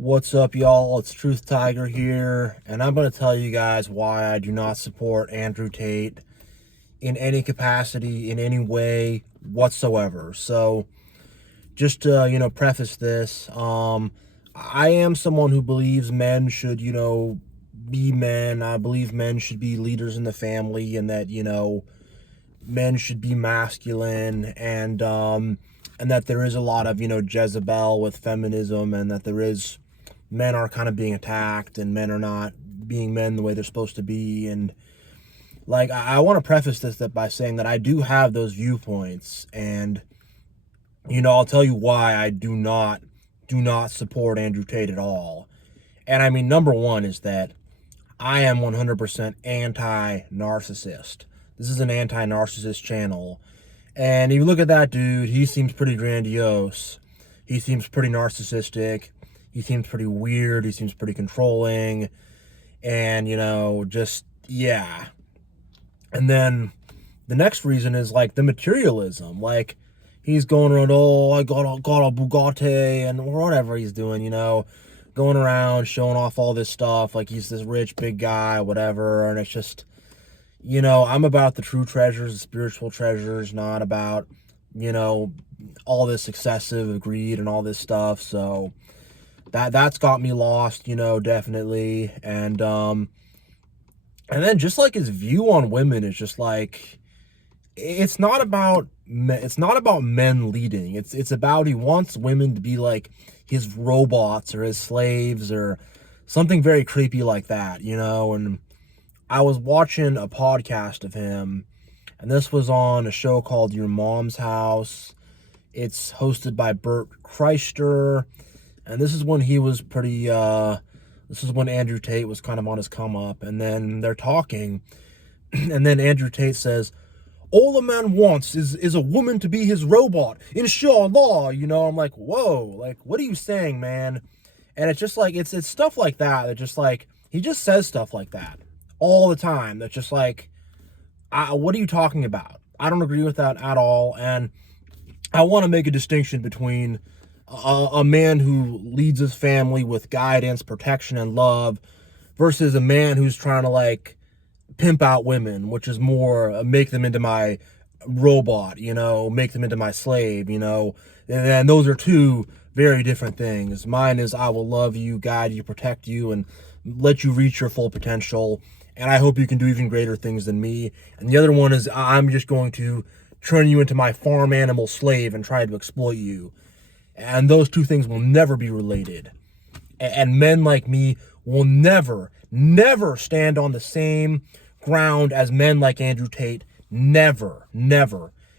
What's up, y'all? It's Truth Tiger here, and I'm going to tell you guys why I do not support Andrew Tate in any capacity, in any way whatsoever. So, just to, preface this, I am someone who believes men should, be men. I believe men should be leaders in the family, and that, men should be masculine, and that there is a lot of, Jezebel with feminism, and that men are kind of being attacked, and men are not being men the way they're supposed to be. And like, I want to preface this by saying that I do have those viewpoints, and I'll tell you why I do not support Andrew Tate at all. And I mean, number one is that I am 100% anti-narcissist. This is an anti-narcissist channel. And if you look at that dude, he seems pretty grandiose. He seems pretty narcissistic. He seems pretty weird. He seems pretty controlling. And, yeah. And then the next reason is, like, the materialism. Like, he's going around, oh, I got a Bugatti, and whatever he's doing, going around showing off all this stuff. Like, he's this rich, big guy, whatever. And it's just, I'm about the true treasures, the spiritual treasures, not about, all this excessive greed and all this stuff. So that's got me lost, definitely. And then just like his view on women is just like, it's not about men leading. It's about, he wants women to be like his robots or his slaves or something very creepy like that, and I was watching a podcast of him, and this was on a show called Your Mom's House. It's hosted by Bert Kreischer, and this is when he was this is when Andrew Tate was kind of on his come up, and then they're talking, and then Andrew Tate says, all a man wants is a woman to be his robot, inshallah, I'm like, whoa, like, what are you saying, man? And it's just like, it's stuff like that just like, he just says stuff like that all the time. That's just like, what are you talking about? I don't agree with that at all. And I want to make a distinction between a man who leads his family with guidance, protection, and love versus a man who's trying to, like, pimp out women, which is more make them into my robot, make them into my slave, and those are two very different things. Mine is, I will love you, guide you, protect you, and let you reach your full potential, and I hope you can do even greater things than me. And the other one is, I'm just going to turn you into my farm animal slave and try to exploit you. And those two things will never be related. And men like me will never stand on the same ground as men like Andrew Tate. Never.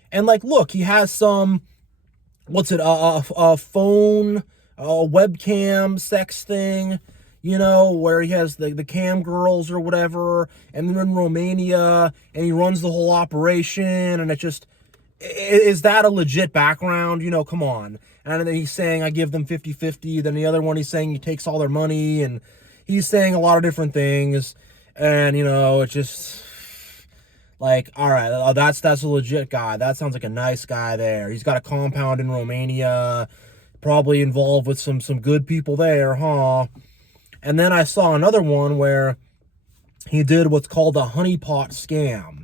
And, like, look, he has some, a phone, a webcam sex thing, where he has the cam girls or whatever, and they're in Romania, and he runs the whole operation, and it just, is that a legit background? Come on. And then he's saying, I give them 50-50, then the other one he's saying he takes all their money, and he's saying a lot of different things, and, it's just, like, all right, that's a legit guy. That sounds like a nice guy there. He's got a compound in Romania, probably involved with some good people there, huh? And then I saw another one where he did what's called a honeypot scam.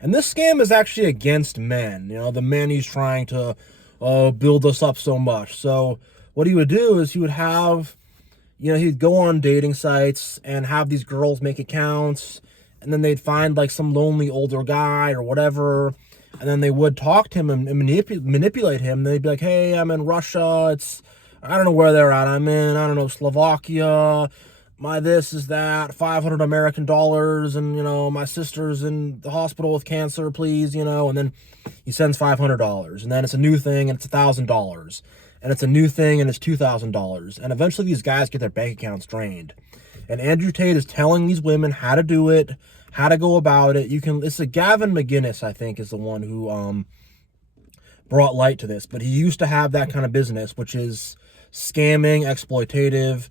And this scam is actually against men, the men he's trying to build us up so much. So what he would do is he would have, he'd go on dating sites and have these girls make accounts, and then they'd find, like, some lonely older guy or whatever, and then they would talk to him and manipulate him. They'd be like, hey, I'm in Russia, I don't know where they're at, I'm in, I don't know, Slovakia, my this is that, $500 American, and, my sister's in the hospital with cancer, please, and then he sends $500, and then it's a new thing, and it's $1,000, and it's a new thing, and it's $2,000, and eventually these guys get their bank accounts drained, and Andrew Tate is telling these women how to do it, how to go about it. It's a Gavin McGinnis, I think, is the one who brought light to this, but he used to have that kind of business, which is scamming, exploitative,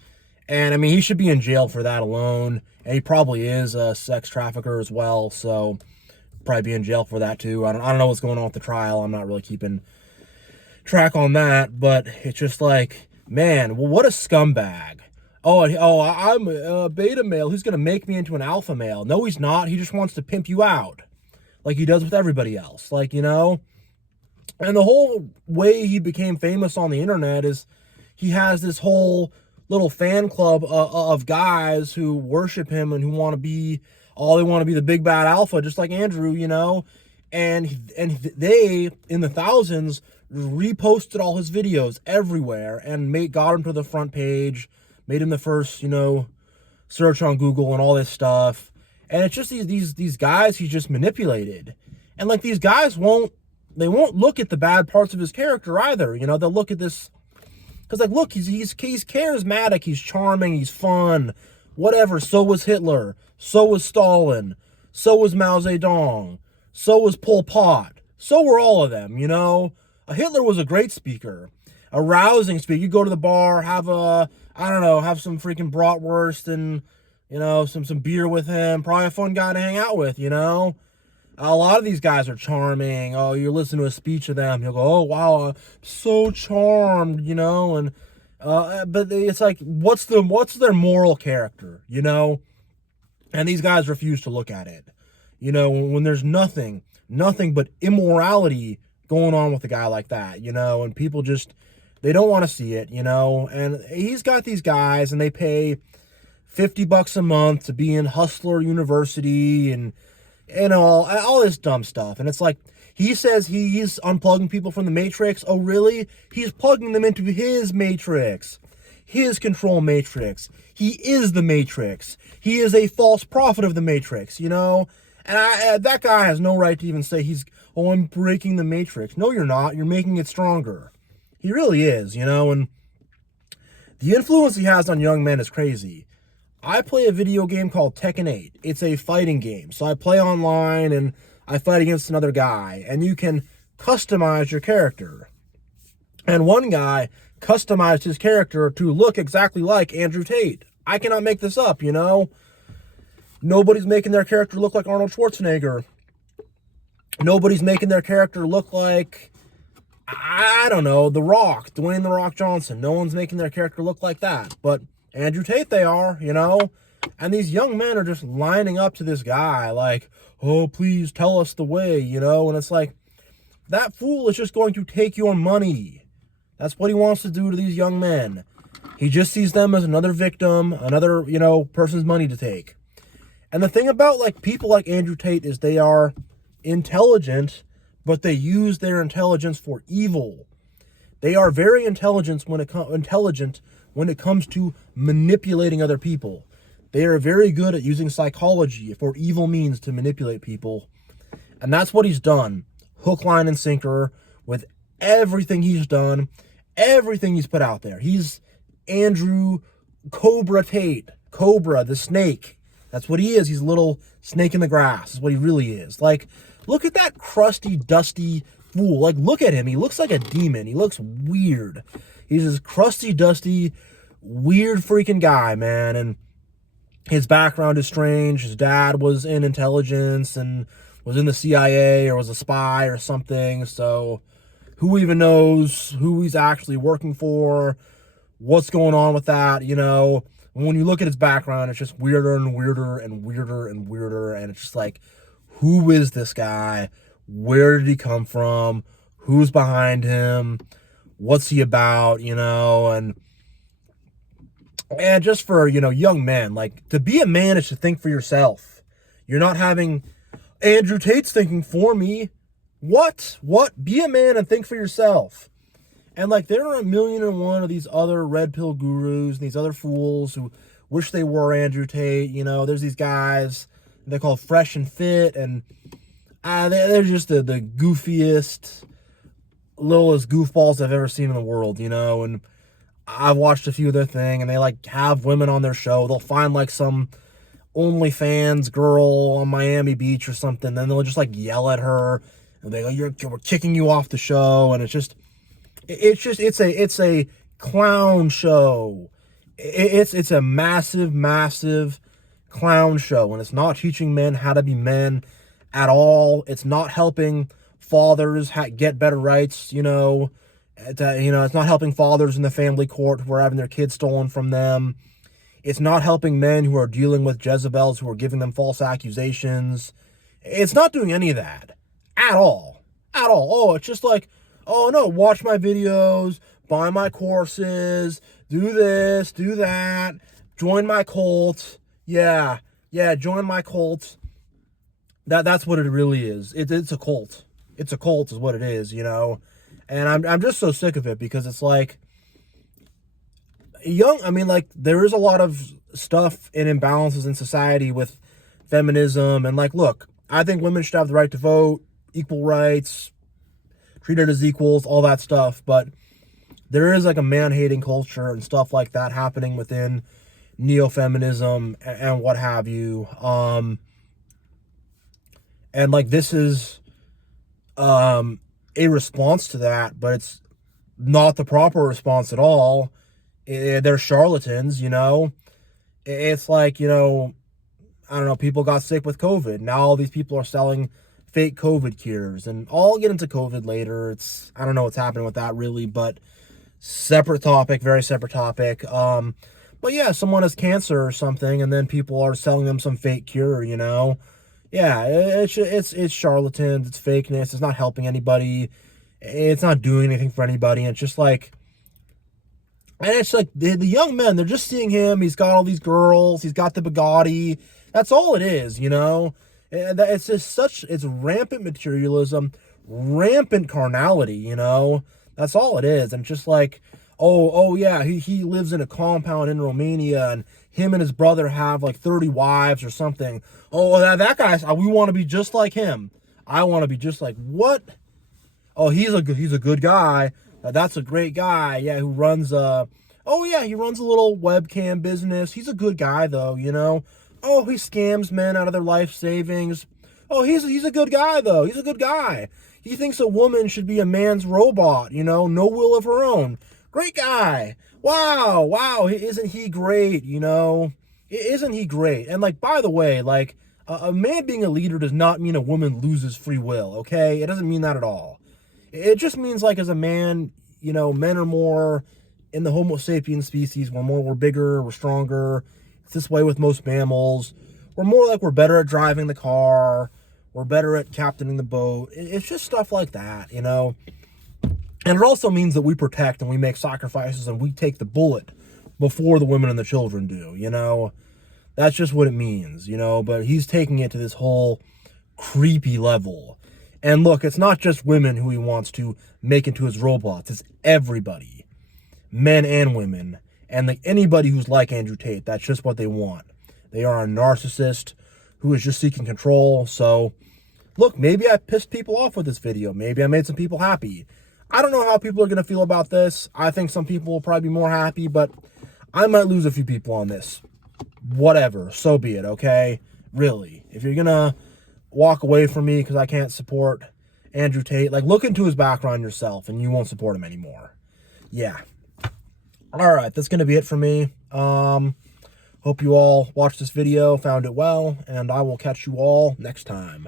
and I mean, he should be in jail for that alone, and he probably is a sex trafficker as well, so probably be in jail for that too. I don't know what's going on with the trial. I'm not really keeping track on that, but it's just like, Man, well, what a scumbag. I'm a beta male. He's going to make me into an alpha male. No, he's not. He just wants to pimp you out like he does with everybody else. Like, you know, and the whole way he became famous on the internet is he has this whole little fan club of guys who worship him and who want to be, all they want to be the big bad alpha, just like Andrew, you know, and they, in the thousands, reposted all his videos everywhere and got him to the front page, made him the first, you know, search on Google and all this stuff. And it's just these guys he's just manipulated. And like these guys won't look at the bad parts of his character either. You know, they'll look at this because like, look, he's charismatic, he's charming, he's fun, whatever. So was Hitler, so was Stalin, so was Mao Zedong, so was Pol Pot, so were all of them. You know, Hitler was a great speaker, a rousing speaker. You go to the bar, have have some freaking bratwurst and, you know, some beer with him. Probably a fun guy to hang out with, you know. A lot of these guys are charming. Oh, you listen to a speech of them, you'll go, oh, wow, I'm so charmed, you know. And but it's like, what's their moral character, you know? And these guys refuse to look at it, you know, when there's nothing but immorality going on with a guy like that, you know. And people just, they don't want to see it, you know. And he's got these guys, and they pay $50 a month to be in Hustler University and all this dumb stuff. And it's like, he says he's unplugging people from the Matrix. Oh, really? He's plugging them into his Matrix, his control Matrix. He is the Matrix. He is a false prophet of the Matrix, you know? And that guy has no right to even say I'm breaking the Matrix. No, you're not. You're making it stronger. He really is, you know? And the influence he has on young men is crazy. I play a video game called Tekken 8. It's a fighting game. So I play online and I fight against another guy. And you can customize your character. And one guy customized his character to look exactly like Andrew Tate. I cannot make this up, you know? Nobody's making their character look like Arnold Schwarzenegger. Nobody's making their character look like, I don't know, The Rock, Dwayne The Rock Johnson. No one's making their character look like that. But Andrew Tate, they are, you know? And these young men are just lining up to this guy like, oh, please tell us the way, you know? And it's like, that fool is just going to take your money. That's what he wants to do to these young men. He just sees them as another victim, another, you know, person's money to take. And the thing about, like, people like Andrew Tate is they are intelligent, but they use their intelligence for evil. They are very intelligent when it comes to manipulating other people. They are very good at using psychology for evil means to manipulate people. And that's what he's done. Hook, line, and sinker with everything he's done, everything he's put out there. He's Andrew Cobra Tate. Cobra, the snake. That's what he is. He's a little snake in the grass. That's what he really is. Like, look at that crusty, dusty fool. Like, look at him. He looks like a demon. He looks weird. He's this crusty, dusty, weird freaking guy, man. And his background is strange. His dad was in intelligence and was in the CIA or was a spy or something. So who even knows who he's actually working for, what's going on with that, you know? And when you look at his background, it's just weirder and weirder and weirder and weirder. And it's just like, who is this guy? Where did he come from? Who's behind him? What's he about, you know? And just for, you know, young men, like, to be a man is to think for yourself. You're not having Andrew Tate's thinking for me. What? Be a man and think for yourself. And, like, there are 1,000,001 of these other red pill gurus and these other fools who wish they were Andrew Tate. You know, there's these guys, they're called Fresh and Fit, and they're just the goofiest, littlest goofballs I've ever seen in the world, you know. And I've watched a few of their thing, and they, like, have women on their show. They'll find, like, some OnlyFans girl on Miami Beach or something, then they'll just, like, yell at her, and they go, we're kicking you off the show, and it's a clown show. It's a massive clown show, and it's not teaching men how to be men at all. It's not helping fathers get better rights, you know, It's not helping fathers in the family court who are having their kids stolen from them. It's not helping men who are dealing with Jezebels who are giving them false accusations. It's not doing any of that at all. At all. Oh, it's just like, oh no, watch my videos, buy my courses, do this, do that, join my cult. Yeah, join my cult. That's what it really is. It's a cult. It's a cult is what it is, And I'm just so sick of it because it's like there is a lot of stuff and imbalances in society with feminism and look, I think women should have the right to vote, equal rights, treated as equals, all that stuff, but there is a man-hating culture and stuff like that happening within neo-feminism and what have you. And this is a response to that, but it's not the proper response at all. They're charlatans, It's I don't know, people got sick with COVID. Now all these people are selling fake COVID cures, and I'll get into COVID later. I don't know what's happening with that really, but separate topic, very separate topic. But yeah, someone has cancer or something, and then people are selling them some fake cure, Yeah, it's charlatans, it's fakeness, it's not helping anybody, it's not doing anything for anybody, and it's just and it's the young men, they're just seeing him, he's got all these girls, he's got the Bugatti, that's all it is, And it's just it's rampant materialism, rampant carnality, that's all it is, and just oh yeah, he lives in a compound in Romania, and him and his brother have 30 wives or something. Oh, that guy, we want to be just like him. I want to be just what? Oh, he's a good guy. That's a great guy. Yeah, who runs he runs a little webcam business. He's a good guy though, Oh, he scams men out of their life savings. Oh, he's a good guy though. He's a good guy. He thinks a woman should be a man's robot, no will of her own. Great guy. Wow, isn't he great, Isn't he great? And by the way, a man being a leader does not mean a woman loses free will, okay? It doesn't mean that at all. It just means as a man, men are more in the Homo sapiens species. We're bigger, we're stronger. It's this way with most mammals. We're more we're better at driving the car. We're better at captaining the boat. It's just stuff like that, And it also means that we protect and we make sacrifices and we take the bullet before the women and the children do, That's just what it means, But he's taking it to this whole creepy level. And look, it's not just women who he wants to make into his robots. It's everybody. Men and women. And anybody who's like Andrew Tate, that's just what they want. They are a narcissist who is just seeking control. So, look, maybe I pissed people off with this video. Maybe I made some people happy. I don't know how people are going to feel about this. I think some people will probably be more happy, but I might lose a few people on this. Whatever, so be it, okay? Really. If you're going to walk away from me because I can't support Andrew Tate, look into his background yourself and you won't support him anymore. Yeah. All right, that's going to be it for me. Hope you all watched this video, found it well, and I will catch you all next time.